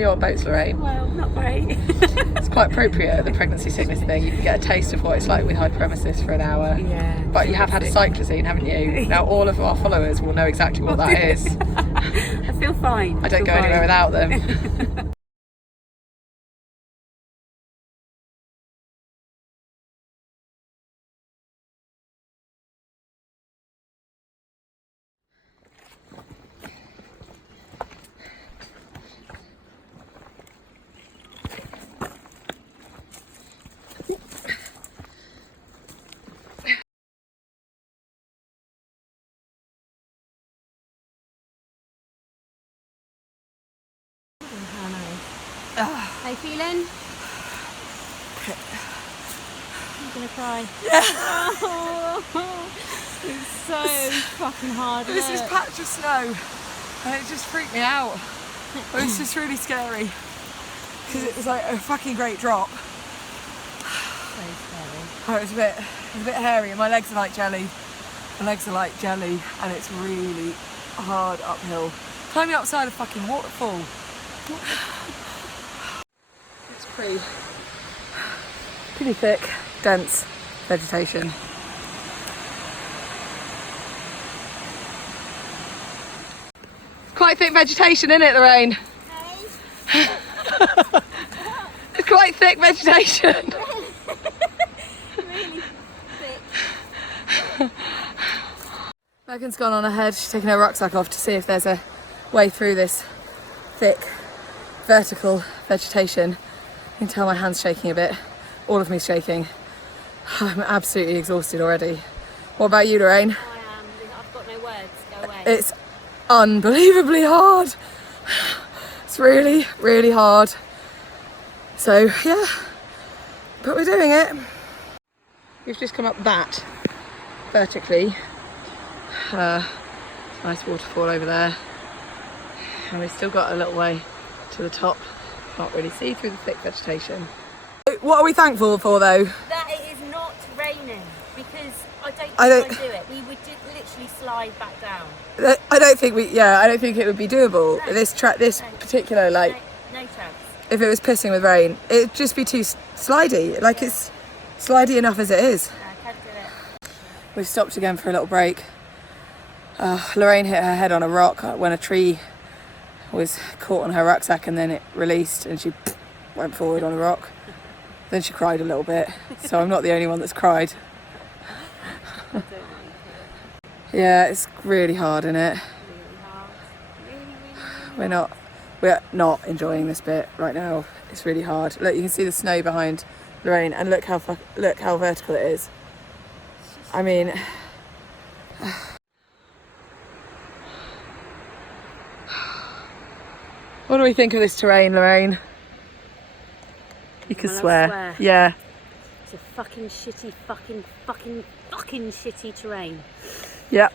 are you on boats, Lorraine? Well, not great. It's quite appropriate, the pregnancy sickness thing. You can get a taste of what it's like with hyperemesis for an hour. Yeah. But you have had a cyclozine, haven't you? Now all of our followers will know exactly what that is. I feel fine. I don't go anywhere without them. How you feeling? I'm gonna cry. Yeah. Oh, it's so fucking hard. This is patch of snow and it just freaked me out. It was just really scary because it was like a fucking great drop. So scary. Oh, it was a bit hairy and my legs are like jelly. My legs are like jelly and it's really hard uphill. Climbing outside a fucking waterfall. It's pretty thick, dense vegetation. Quite thick vegetation, isn't it, Lorraine? It's quite thick vegetation. Really thick. Megan's gone on ahead, she's taken her rucksack off to see if there's a way through this thick vertical vegetation. You can tell my hand's shaking a bit. All of me's shaking. I'm absolutely exhausted already. What about you, Lorraine? I am. I've got no words. Go away. It's unbelievably hard. It's really, really hard. So yeah, but we're doing it. We've just come up that vertically. Nice waterfall over there. And we've still got a little way to the top. Can't really see through the thick vegetation. What are we thankful for though? That it is not raining, because I don't think I'd do it. We would literally slide back down. I don't think it would be doable. No. This particular, like, no chance. if it was pissing with rain, it'd just be too slidey. Like, it's slidey enough as it is. I can't do it. We've stopped again for a little break. Lorraine hit her head on a rock when a tree was caught on her rucksack and then it released and she went forward on a rock. Then she cried a little bit, so I'm not the only one that's cried. Yeah, it's really hard, isn't it? Really hard. Really. We're not enjoying this bit right now. It's really hard. Look, you can see the snow behind Lorraine, and look how vertical it is. I mean, what do we think of this terrain, Lorraine? You can swear. Yeah. It's a fucking shitty, fucking shitty terrain. Yeah.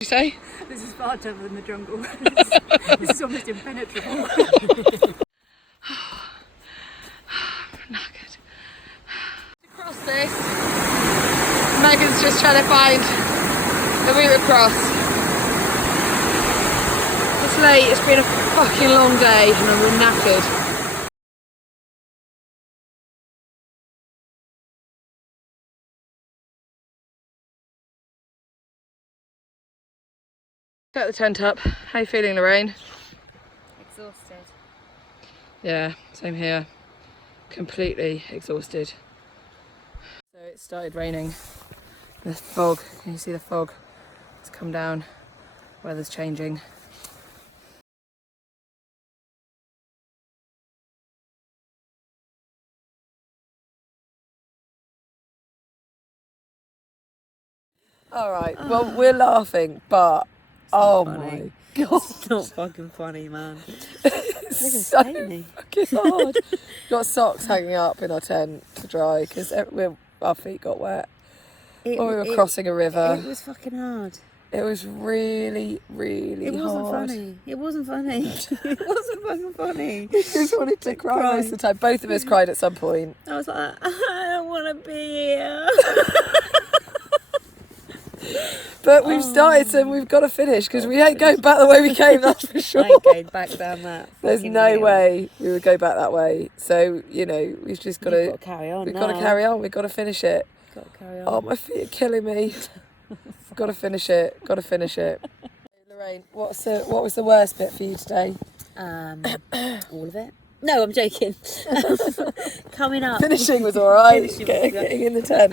You say? This is far tougher than the jungle. This is almost impenetrable. Knackered. Across this, Megan's just trying to find the route across. It's late, it's been a fucking long day and I'm knackered. Set the tent up. How are you feeling, Lorraine? Exhausted. Yeah, same here. Completely exhausted. So it started raining. The fog, can you see the fog? It's come down. Weather's changing. Alright, well we're laughing, but oh my god. It's not fucking funny, man. It's so fucking hard. Got socks hanging up in our tent to dry because our feet got wet. When we were crossing a river. It was fucking hard. It was really, really hard. It wasn't funny. It wasn't funny. It wasn't fucking funny. We just wanted to cry most of the time. Both of us cried at some point. I was like, I don't want to be here. But we've started some, we've got to finish because we ain't going back the way we came, that's for sure. I ain't going back down that. There's no way we would go back that way. So, you know, we've just got to carry on. We've got to carry on, we've got to finish it. Got to carry on. Oh, my feet are killing me. Got to finish it, got to finish it. Lorraine, what was the worst bit for you today? All of it. No, I'm joking. Coming up. Finishing was alright, getting in the tent.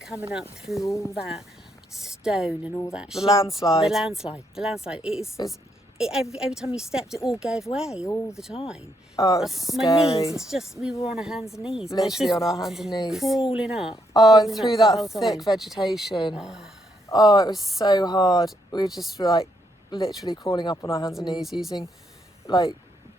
Coming up through all that stone and all that The landslide. The landslide. Every time you stepped, it all gave way all the time. Oh, it's my scary. knees, it's just, we were on our hands and knees. Literally on our hands and knees. Crawling up. And through that thick vegetation. Oh, it was so hard. We were just like literally crawling up on our hands and knees using like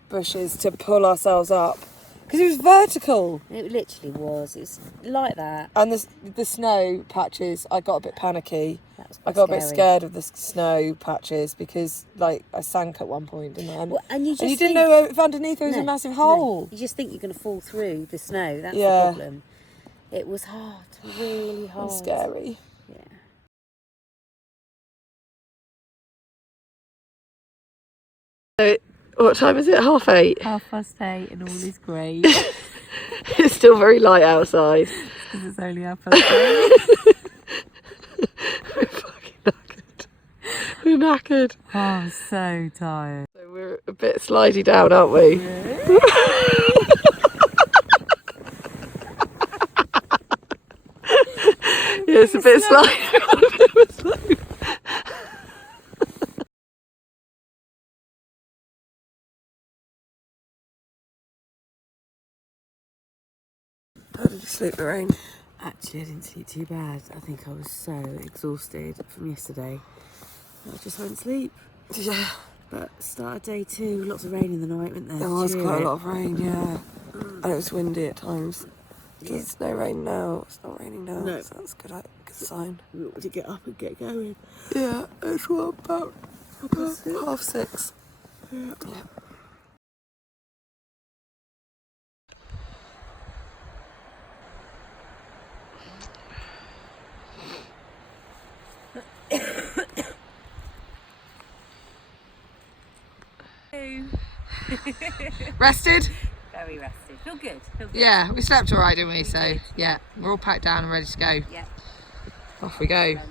bushes to pull ourselves up. Because it was vertical. It literally was. It's like that. And the snow patches, I got a bit panicky. I got a bit scared of the snow patches because, like, I sank at one point, didn't I? And you didn't know if underneath there was a massive hole. You just think you're going to fall through the snow. That's the problem. It was hard, really hard. And scary. Yeah. So, what time is it? 8:30? 8:30 and all is great. It's still very light outside. Because it's only 8:30. We're fucking knackered. We're knackered. Oh, I'm so tired. So we're a bit slidey down, aren't we? Really? Yeah, it's a bit slidey. How did you sleep, Lorraine? Actually, I didn't sleep too bad. I think I was so exhausted from yesterday. I just won't sleep. Yeah. But started day 2, lots of rain in the night, wasn't there? There was quite a lot of rain, yeah. And it was windy at times. There's no rain now. It's not raining now. No. So that's a good sign. We ought to get up and get going. Yeah, it's about 6:30. Yeah. Rested? Very rested. Feel good. Yeah, we slept alright, didn't we? So, yeah, we're all packed down and ready to go. Yeah. Off we go.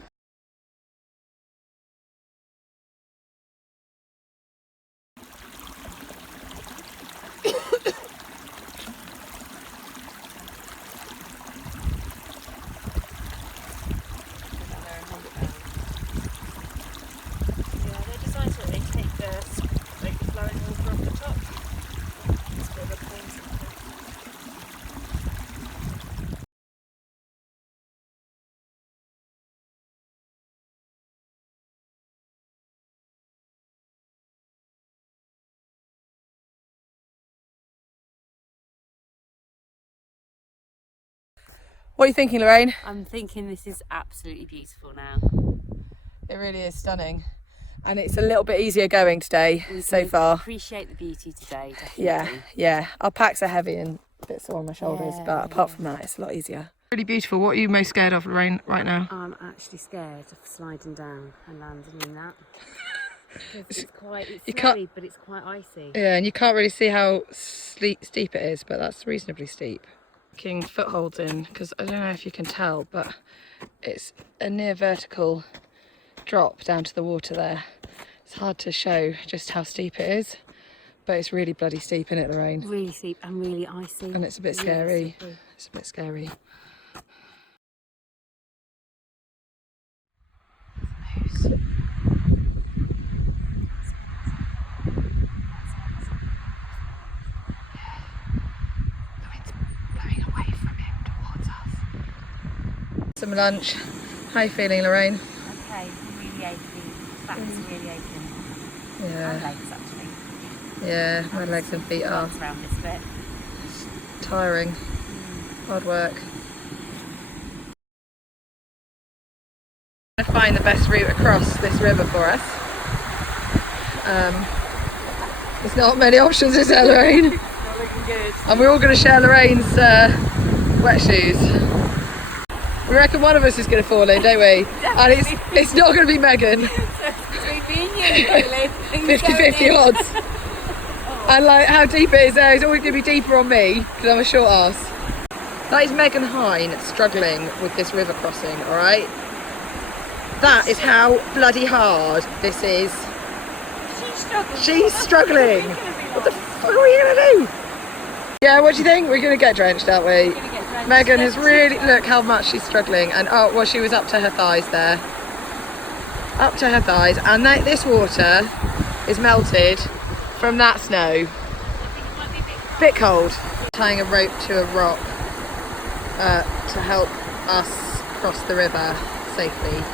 What are you thinking, Lorraine? I'm thinking this is absolutely beautiful now. It really is stunning. And it's a little bit easier going today so far. Appreciate the beauty today, definitely. Yeah. Our packs are heavy and a bit sore on my shoulders, but apart from that, it's a lot easier. Really beautiful. What are you most scared of, Lorraine, right now? I'm actually scared of sliding down and landing in that. It's scary, but it's quite icy. Yeah, and you can't really see how steep it is, but that's reasonably steep. Taking footholds in, because I don't know if you can tell, but it's a near vertical drop down to the water there. It's hard to show just how steep it is, but it's really bloody steep, isn't it, Lorraine? Really steep and really icy. And it's a bit scary. It's a bit scary. Some lunch. How are you feeling, Lorraine? Okay, really achy. Back's really aching. Yeah. And legs, actually. Yeah, my legs and feet are around this bit. tiring. Hard work. I'm going to find the best route across this river for us. There's not many options, is there, Lorraine? Not looking good. And we're all going to share Lorraine's wet shoes. We reckon one of us is going to fall in, don't we? And it's not going to be Megan. 50-50 odds. And like how deep it is there, it's always going to be deeper on me because I'm a short ass. That is Megan Hine struggling with this river crossing, alright? That is how bloody hard this is. She's struggling. What the fuck are we going to do? Yeah, what do you think? We're going to get drenched, aren't we? Megan has really, look how much she's struggling. And oh, well, she was up to her thighs there. Up to her thighs. And this water is melted from that snow. Bit cold. Tying a rope to a rock to help us cross the river safely.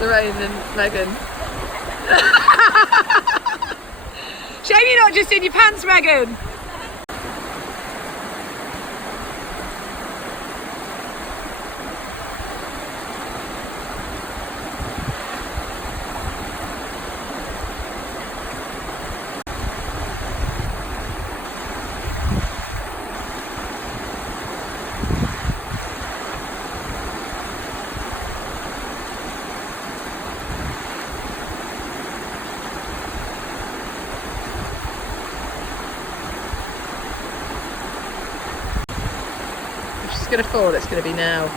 Lorraine and Megan. Shame you're not just in your pants, Megan. Gonna fall, it's gonna be now.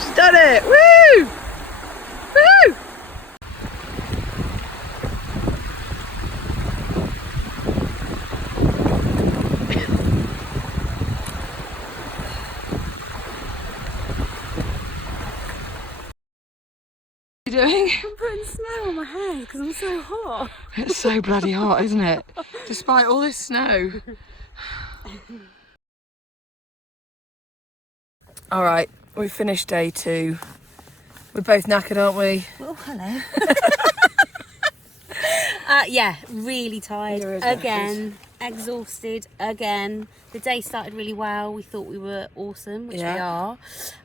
She's done it! Woo! Woo! What are you doing? I'm putting snow on my hair because I'm so hot. It's so bloody hot, isn't it? Despite all this snow. All right, we've finished day 2. We're both knackered, aren't we? Well, hello. Yeah, really tired again, exhausted again. The day started really well. We thought we were awesome, which we are.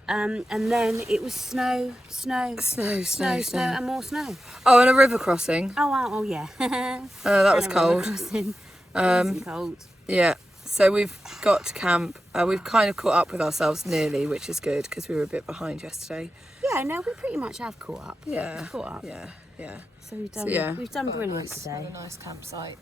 And then it was snow, and more snow. Oh, and a river crossing. Oh yeah. That was cold. Cold. Yeah. So we've got to camp. We've kind of caught up with ourselves nearly, which is good because we were a bit behind yesterday. Yeah, no, we pretty much have caught up. Yeah. Caught up. Yeah. So we've done brilliant today. A nice campsite.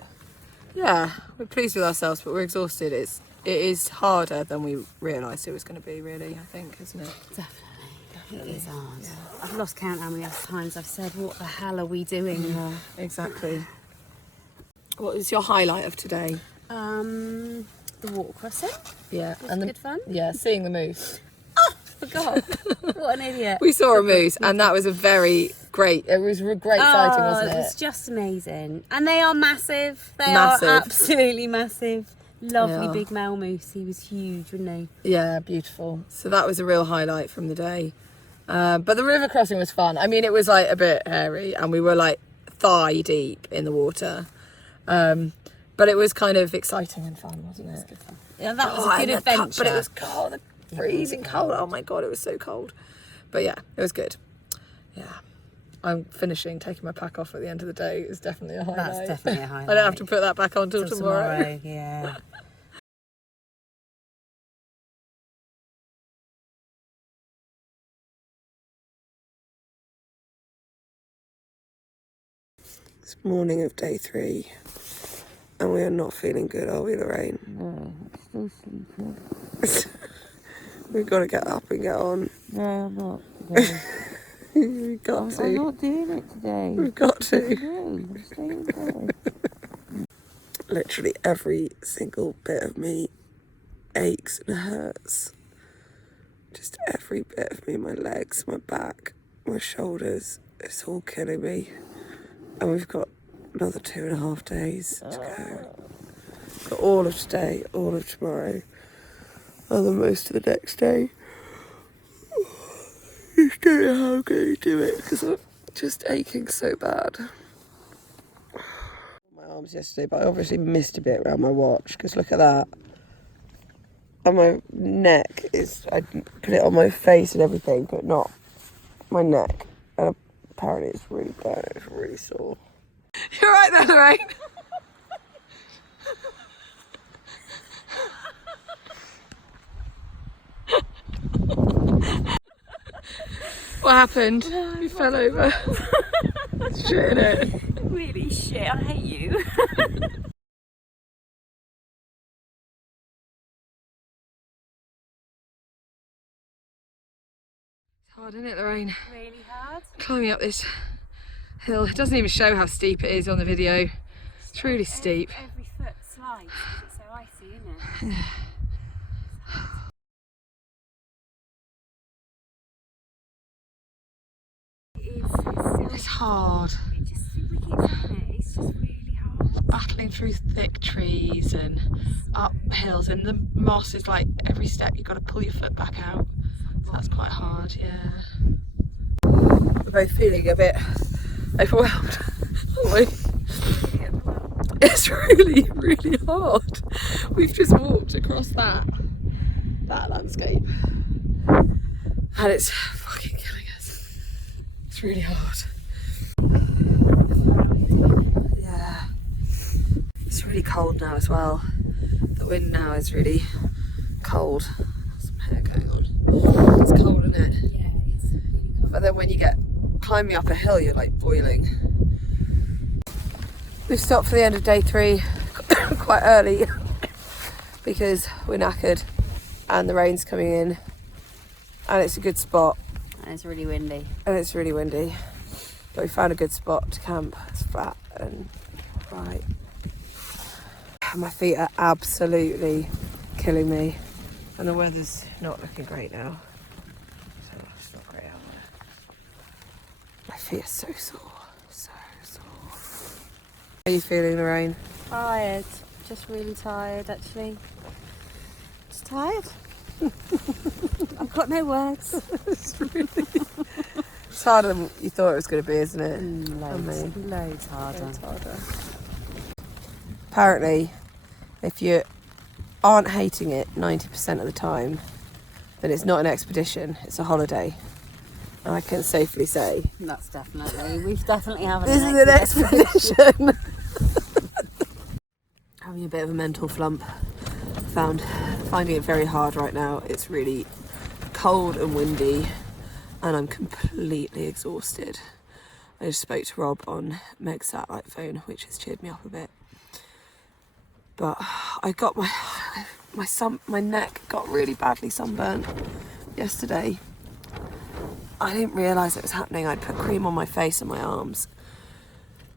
Yeah, we're pleased with ourselves, but we're exhausted. It is harder than we realised it was going to be, really, I think, isn't it? Definitely. It is hard. Yeah. I've lost count how many times I've said, what the hell are we doing? Yeah, exactly. What was your highlight of today? The water crossing. Yeah. And good fun. Yeah, seeing the moose. Oh, forgot. What an idiot. We saw a moose and that was it was a great sighting, wasn't it? It was just amazing. And they are massive. They Massive. are absolutely massive. Lovely big male moose. He was huge, wasn't he? Yeah, beautiful. So that was a real highlight from the day. But the river crossing was fun. I mean, it was like a bit hairy and we were like thigh deep in the water. But it was kind of exciting and fun, wasn't it? It was good fun. Yeah, that was a good adventure. But it was cold, freezing cold. Oh my God, it was so cold. But yeah, it was good. Yeah. I'm finishing, taking my pack off at the end of the day. It's definitely a highlight. That's definitely a highlight. I don't have to put that back on till tomorrow. Yeah. It's morning of day 3. And we are not feeling good, are we, Lorraine? No, I'm still sleeping. We've got to get up and get on. No, I'm not today. We've got to. I'm not doing it today. We've got to. No, I'm staying in bed. Literally every single bit of me aches and hurts. Just every bit of me, my legs, my back, my shoulders, it's all killing me. And we've got another 2.5 days to go. Got all of today, all of tomorrow, and then most of the next day. I just don't know how I'm going to do it because I'm just aching so bad. My arms yesterday, but I obviously missed a bit around my watch because look at that. And my neck is, I put it on my face and everything, but not my neck. And apparently it's really bad, it's really sore. You're right there, Lorraine. What happened? You fell over. Shit, innit? Really shit, I hate you. It's hard, isn't it, Lorraine? Really hard. Climbing up this hill. It doesn't even show how steep it is on the video. It's really steep. Every foot slides because it's so icy, isn't it? It's hard. We keep saying it, it's just really hard. Battling through thick trees and up hills, and the moss is like every step you've got to pull your foot back out. So that's quite hard, yeah. We're both feeling a bit overwhelmed, aren't we? It's really, really hard. We've just walked across that landscape and it's fucking killing us. It's really hard. Yeah. It's really cold now as well. The wind now is really cold. There's some hair going on. It's cold, isn't it? Yeah, it's really cold. But then when you get climbing up a hill, you're like boiling. We've stopped for the end of day 3 quite early because we're knackered and the rain's coming in and it's a good spot. And it's really windy. But we found a good spot to camp. It's flat and right. My feet are absolutely killing me and the weather's not looking great now. So it's not great out there. My feet are so sore. How are you feeling, Lorraine? Tired. Just really tired, actually. Just tired. I've got no words. It's harder than you thought it was going to be, isn't it? Loads harder. Apparently, if you aren't hating it 90% of the time, then it's not an expedition, it's a holiday. And I can safely say That's definitely. We've definitely having this is an expedition. Having a bit of a mental flump. Finding it very hard right now. It's really cold and windy and I'm completely exhausted. I just spoke to Rob on Meg's satellite phone, which has cheered me up a bit. But I got my neck got really badly sunburnt yesterday. I didn't realise it was happening. I'd put cream on my face and my arms,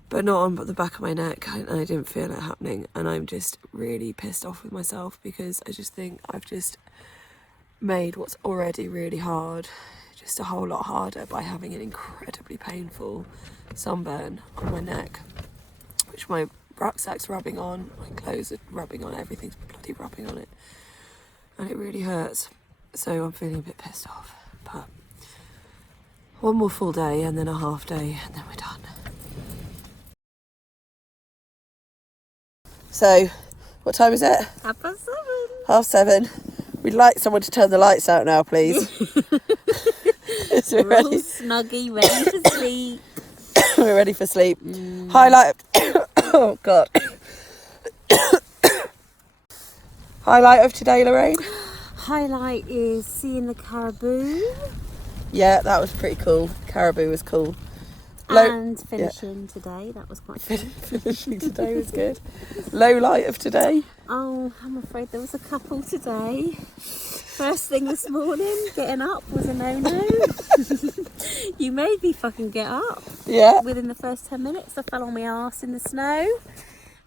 but not on the back of my neck, and I didn't feel it happening. And I'm just really pissed off with myself because I just think I've just made what's already really hard just a whole lot harder by having an incredibly painful sunburn on my neck, which my rucksack's rubbing on, my clothes are rubbing on, everything's bloody rubbing on it, and it really hurts. So I'm feeling a bit pissed off, but one more full day and then a half day and then we're done. So, what time is it? 7:30. 7:30. We'd like someone to turn the lights out now, please. We're all snuggy, ready for sleep. We're ready for sleep. Highlight. Oh God. Highlight of today, Lorraine? Highlight is seeing the caribou. Yeah, that was pretty cool. Caribou was cool. And finishing today, that was quite good. Finishing today was good. Low light of today. Oh, I'm afraid there was a couple today. First thing this morning, getting up was a no-no. You made me fucking get up. Yeah. Within the first 10 minutes, I fell on my arse in the snow.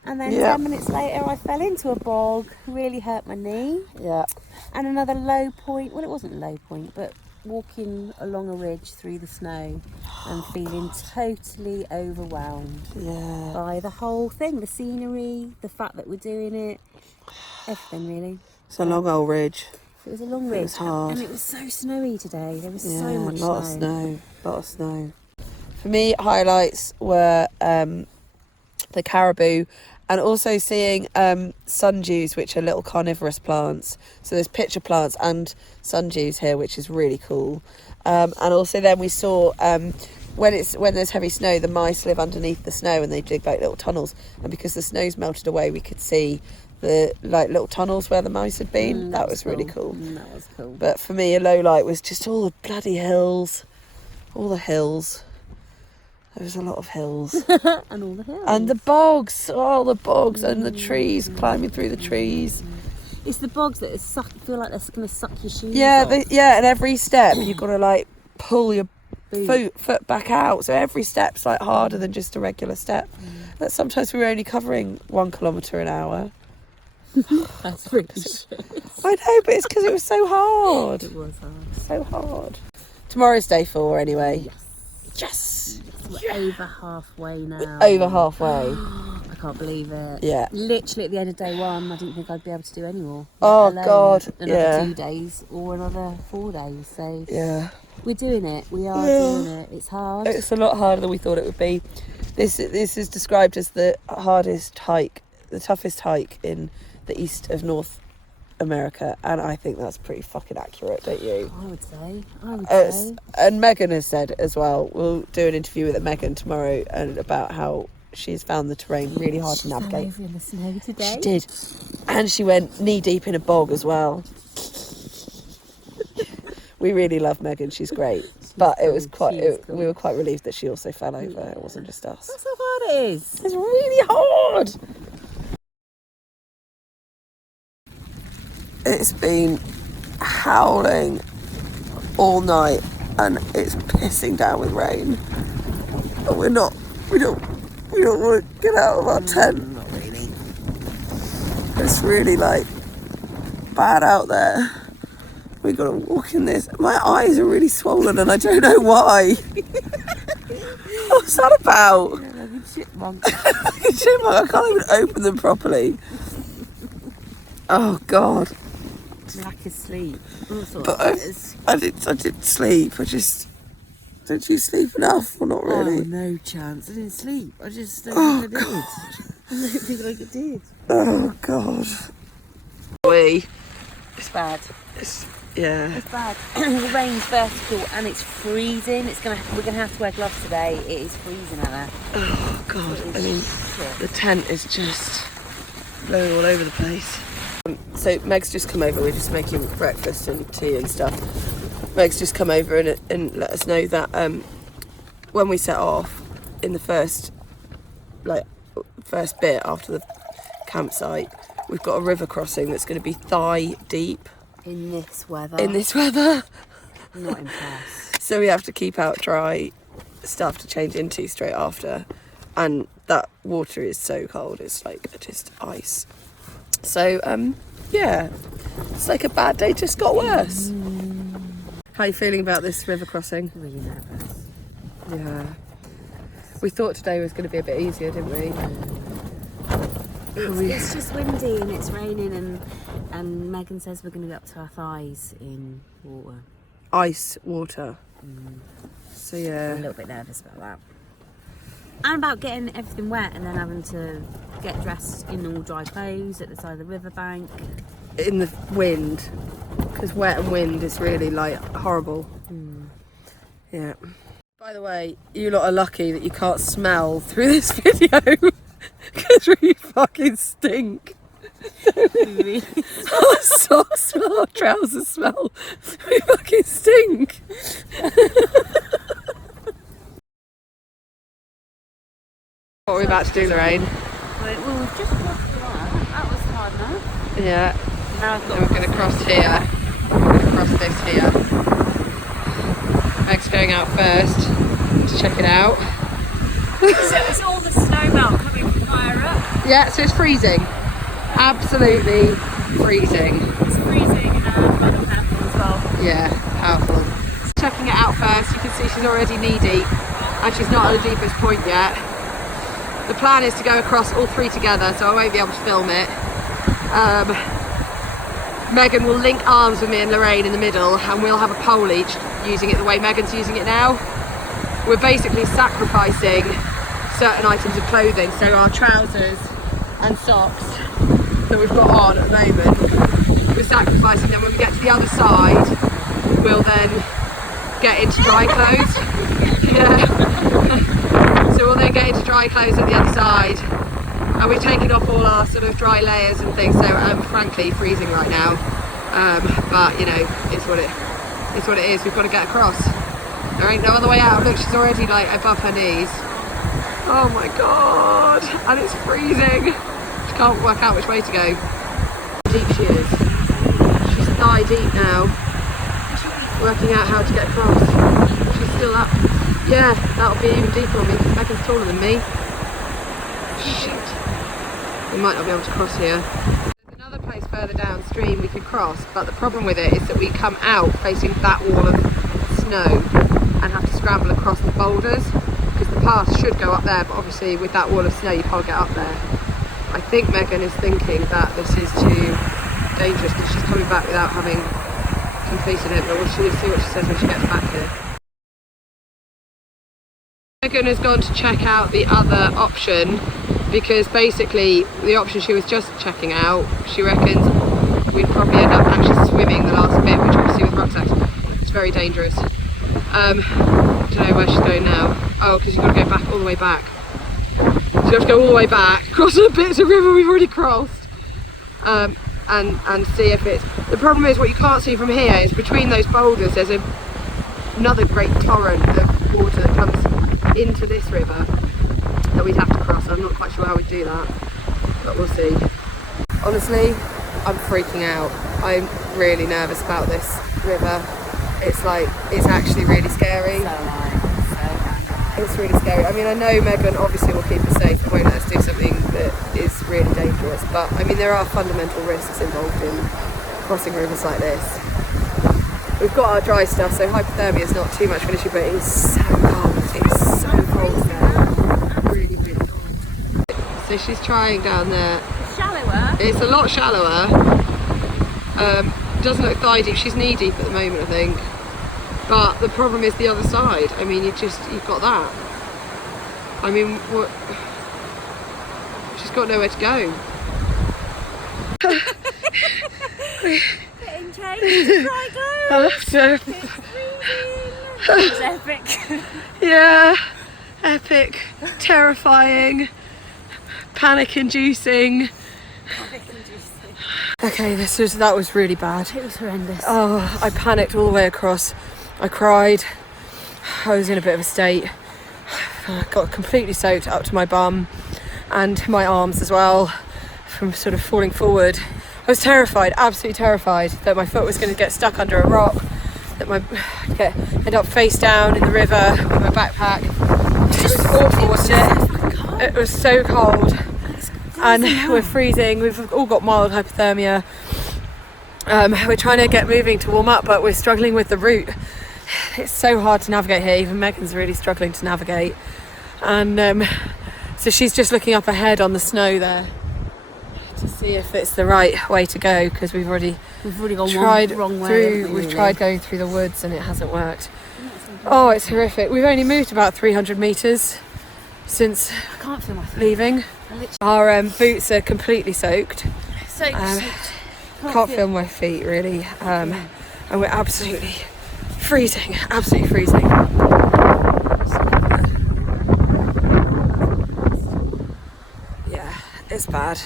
And then 10 minutes later, I fell into a bog. Really hurt my knee. Yeah. And another low point, well, it wasn't a low point, but walking along a ridge through the snow and feeling totally overwhelmed by the whole thing, the scenery, the fact that we're doing it, everything really. It's a long old ridge. It was a long ridge. It was hard. And it was so snowy today. There was so much snow. A lot of snow. For me, highlights were the caribou And also seeing sundews, which are little carnivorous plants. So there's pitcher plants and sundews here, which is really cool. And also then we saw when there's heavy snow, the mice live underneath the snow and they dig like little tunnels. And because the snow's melted away, we could see the like little tunnels where the mice had been. That was really cool. That was cool. But for me, a low light was just all the bloody hills, all the hills. There was a lot of hills. And all the hills. And the bogs, all the bogs and the trees, climbing through the trees. It's the bogs that feel like they're going to suck your shoes Yeah, off. and every step you've got to like pull your foot back out. So every step's like harder than just a regular step. But sometimes we were only covering 1 kilometre an hour. That's really shit. I know, but it's because it was so hard. It was hard. So hard. Tomorrow's day 4 anyway. Yes. We're over halfway now. Over halfway. I can't believe it. Yeah. Literally at the end of day 1, I didn't think I'd be able to do any more. Oh, let alone God, Another 2 days or another 4 days. So Yeah. we're doing it. We are doing it. It's hard. It's a lot harder than we thought it would be. This is described as the hardest hike, the toughest hike in the east of North America, and I think that's pretty fucking accurate, don't you? I would say. And Megan has said as well, we'll do an interview with Megan tomorrow and about how she's found the terrain really hard to navigate. Over in the snow today. She did. And she went knee deep in a bog as well. We really love Megan, she's great. But it was we were quite relieved that she also fell over. It wasn't just us. That's how hard it is. It's really hard. It's been howling all night and it's pissing down with rain. And we don't want to get out of our tent. Not really. It's really like bad out there. We got to walk in this. My eyes are really swollen and I don't know why. What's that about? Like a chipmunk. I can't even open them properly. Oh God. Lack of sleep. But I didn't sleep. Don't you sleep enough? Well, not really. Oh, no chance. I didn't sleep. I just don't think I did. I don't think I did. Oh God. It's bad. Yeah. It's bad. The rain's vertical and it's freezing. We're gonna have to wear gloves today. It is freezing out there. Oh God. I mean, the tent is just blowing all over the place. So Meg's just come over. We're just making breakfast and tea and stuff. Meg's just come over and let us know that when we set off in the first bit after the campsite, we've got a river crossing that's going to be thigh deep. In this weather. Not impressed. So we have to keep out dry stuff to change into straight after, and that water is so cold. It's like just ice. So yeah, it's like a bad day just got worse. How are you feeling about this river crossing? Really nervous. Yeah. We thought today was going to be a bit easier, didn't we? It's just windy and it's raining and Megan says we're going to be up to our thighs in water. Ice water. So yeah. I'm a little bit nervous about that. And about getting everything wet and then having to get dressed in all dry clothes at the side of the riverbank. In the wind, because wet and wind is really like horrible. Yeah. By the way, you lot are lucky that you can't smell through this video because we fucking stink. Our socks smell, our trousers smell. We fucking stink. What are we about to do, Lorraine? Well, we've just crossed that. That was hard enough. Yeah. Now I've got Then we're going to cross here. We're going to cross this here. Meg's going out first to check it out. So it's all the snow melt coming from higher up. Yeah, so it's freezing. Absolutely freezing. It's freezing and quite powerful as well. Yeah, powerful. Checking it out first, you can see she's already knee deep and she's not at the deepest point yet. The plan is to go across all three together, so I won't be able to film it. Megan will link arms with me and Lorraine in the middle and we'll have a pole each using it the way Megan's using it now. We're basically sacrificing certain items of clothing, so our trousers and socks that we've got on at the moment. We're sacrificing them. When we get to the other side, we'll then get into dry clothes. Yeah. So we'll then get into dry clothes at the other side. And we've taken off all our sort of dry layers and things, so I'm frankly freezing right now. But you know, it's what it is. We've got to get across. There ain't no other way out. Look, she's already like above her knees. Oh my god, and it's freezing. She can't work out which way to go. How deep she is. She's thigh deep now, working out how to get across. She's still up. Yeah, that'll be even deeper on me. Megan's taller than me. Shit. We might not be able to cross here. There's another place further downstream we could cross, but the problem with it is that we come out facing that wall of snow and have to scramble across the boulders, because the path should go up there, but obviously with that wall of snow you can't get up there. I think Megan is thinking that this is too dangerous because she's coming back without having completed it, but we'll see what she says when she gets back here. Megan has gone to check out the other option, because basically the option she was just checking out, she reckons we'd probably end up actually swimming the last bit, which obviously with rucksacks it's very dangerous. I don't know where she's going now. Oh, because you've got to go back all the way back. So you have to go all the way back, cross the bits of river we've already crossed, and see if it's... The problem is what you can't see from here is between those boulders there's another great torrent of water that comes into this river that we'd have to cross. I'm not quite sure how we'd do that, but we'll see. Honestly, I'm freaking out. I'm really nervous about this river. It's like, it's actually really scary. It's really scary. I mean, I know Megan obviously will keep us safe and won't let us do something that is really dangerous, but I mean, there are fundamental risks involved in crossing rivers like this. We've got our dry stuff, so hypothermia is not too much of an issue, but it is so cold. It's so cold there. Really, really cold. So she's trying down there. It's shallower. It's a lot shallower. Doesn't look thigh deep. She's knee deep at the moment, I think. But the problem is the other side. I mean, you've got that. I mean, what? She's got nowhere to go. Getting changed. It's epic. Yeah, epic, terrifying, panic-inducing. Okay, that was really bad. It was horrendous. Oh, I panicked all the way across. I cried. I was in a bit of a state. I got completely soaked up to my bum and my arms as well from sort of falling forward. I was terrified, absolutely terrified that my foot was going to get stuck under a rock, that end up face down in the river with my backpack. It was awful, wasn't it? It was so cold. And we're freezing. We've all got mild hypothermia. We're trying to get moving to warm up, but we're struggling with the route. It's so hard to navigate here. Even Megan's really struggling to navigate. And so she's just looking up ahead on the snow there to see if it's the right way to go, because we've already gone wrong way. We've tried going through the woods and it hasn't worked. Oh, it's horrific. We've only moved about 300 metres since I can't feel my feet. Leaving. Our boots are completely soaked. Soaked. Can't feel my feet really, and we're absolutely freezing. Yeah, it's bad.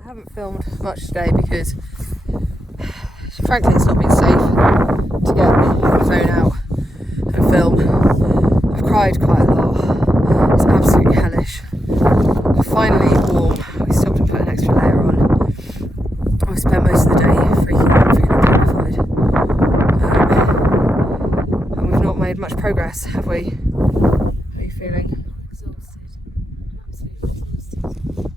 I haven't filmed much today because, frankly, it's not been safe to get the phone out and film. I've cried quite a lot. It's absolutely hellish. Finally warm. We stopped and put an extra layer on. I've spent most of the day freaking out, feeling terrified. And we've not made much progress, have we? How are you feeling? Exhausted. Absolutely exhausted.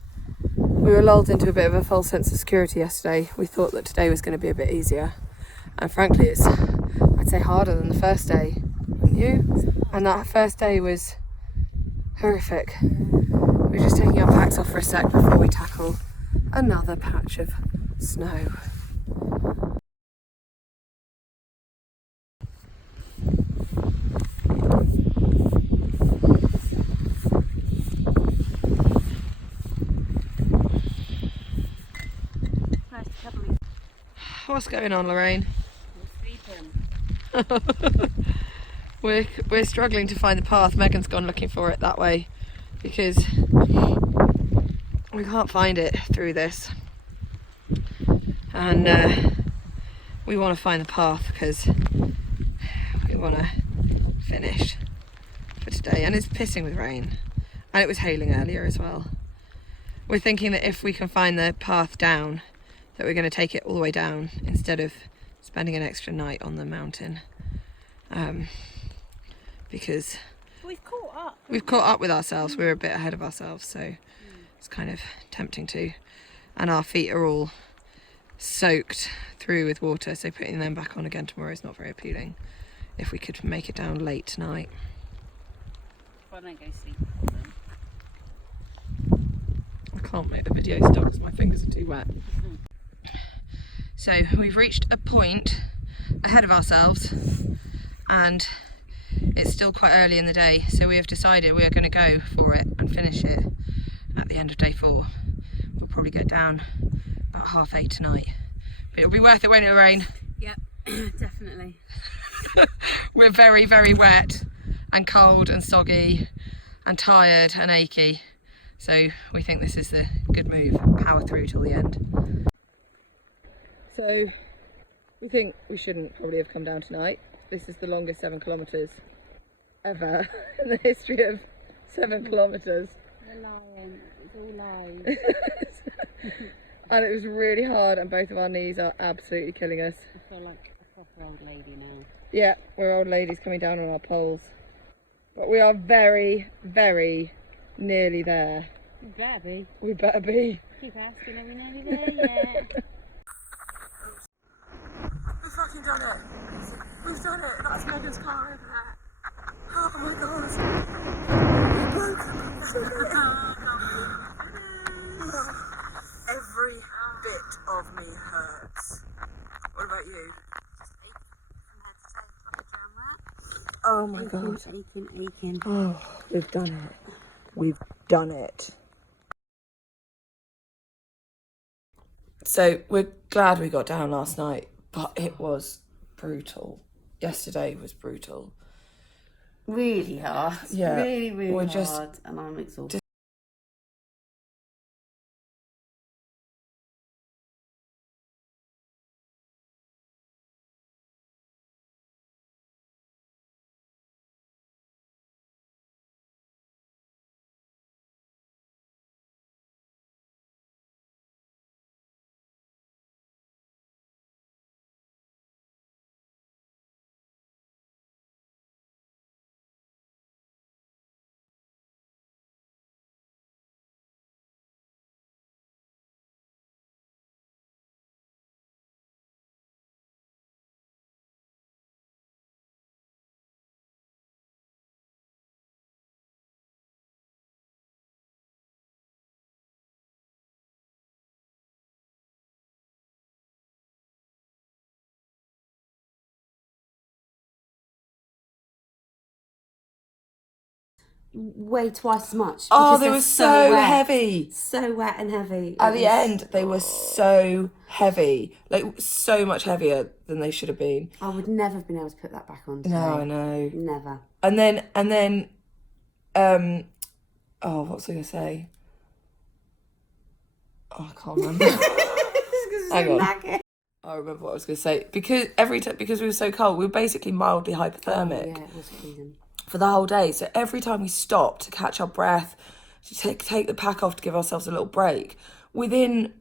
We were lulled into a bit of a false sense of security yesterday. We thought that today was going to be a bit easier. And frankly, it's, I'd say, harder than the first day. Wouldn't you? And that first day was horrific. We're just taking our packs off for a sec before we tackle another patch of snow. What's going on, Lorraine? We're sleeping. We're struggling to find the path. Megan's gone looking for it that way because we can't find it through this, and we want to find the path because we want to finish for today. And it's pissing with rain, and it was hailing earlier as well. We're thinking that if we can find the path down, that we're going to take it all the way down instead of spending an extra night on the mountain, because we've caught up with ourselves. We're a bit ahead of ourselves, so it's kind of tempting to, and our feet are all soaked through with water, so putting them back on again tomorrow is not very appealing if we could make it down late tonight. Why don't I go sleep? I can't make the video stop because my fingers are too wet. So we've reached a point ahead of ourselves, and it's still quite early in the day, so we have decided we're going to go for it and finish it at the end of day 4. We'll probably go down about 8:30 tonight, but it'll be worth it, won't it, Lorraine? Yep, definitely. We're very, very wet and cold and soggy and tired and achy, so we think this is the good move. Power through till the end. So we think we shouldn't probably have come down tonight. This is the longest 7 kilometres ever in the history of 7 kilometres. We're lying. It's all lies. And it was really hard, and both of our knees are absolutely killing us. I feel like a proper old lady now. Yeah, we're old ladies coming down on our poles. But we are very, very nearly there. We better be. We better be. Keep asking, are we nearly there yet? We've fucking done it. We've done it. That's Megan's car over there. Oh my god. We broke Every bit of me hurts. What about you? Just aching from head to toe, like a drum rat. Oh my god. Aching. Oh, we've done it. We've done it. So we're glad we got down last night, but it was brutal. Yesterday was brutal. Really hard. Yeah. Really, really we're hard. just And I'm exhausted. Weigh twice as much. Oh, they were so heavy. So wet and heavy. At the end, they were so heavy. Like, so much heavier than they should have been. I would never have been able to put that back on today. No, I know. Never. And then, oh, what was I going to say? Oh, I can't remember. Hang on. I remember what I was going to say. Because because we were so cold, we were basically mildly hypothermic. Oh, yeah, it was freezing. For the whole day. So every time we stopped to catch our breath, to take the pack off to give ourselves a little break, within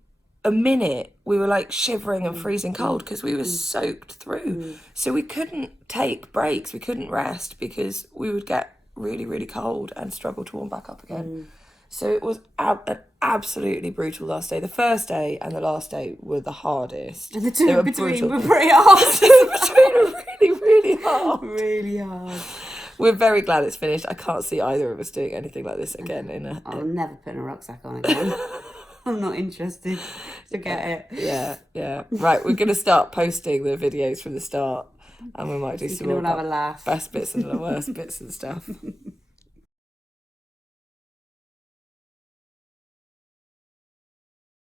a minute we were like shivering and freezing cold because we were soaked through. So we couldn't take breaks, we couldn't rest because we would get really, really cold and struggle to warm back up again. So it was an absolutely brutal last day. The first day and the last day were the hardest. And the two in between brutal. were pretty hard. The between were really, really hard. Really hard. We're very glad it's finished. I can't see either of us doing anything like this again. I'm never putting a rucksack on again. I'm not interested. Forget it. Yeah. Right, we're going to start posting the videos from the start, and we might do some more have a laugh. best bits and the worst bits and stuff.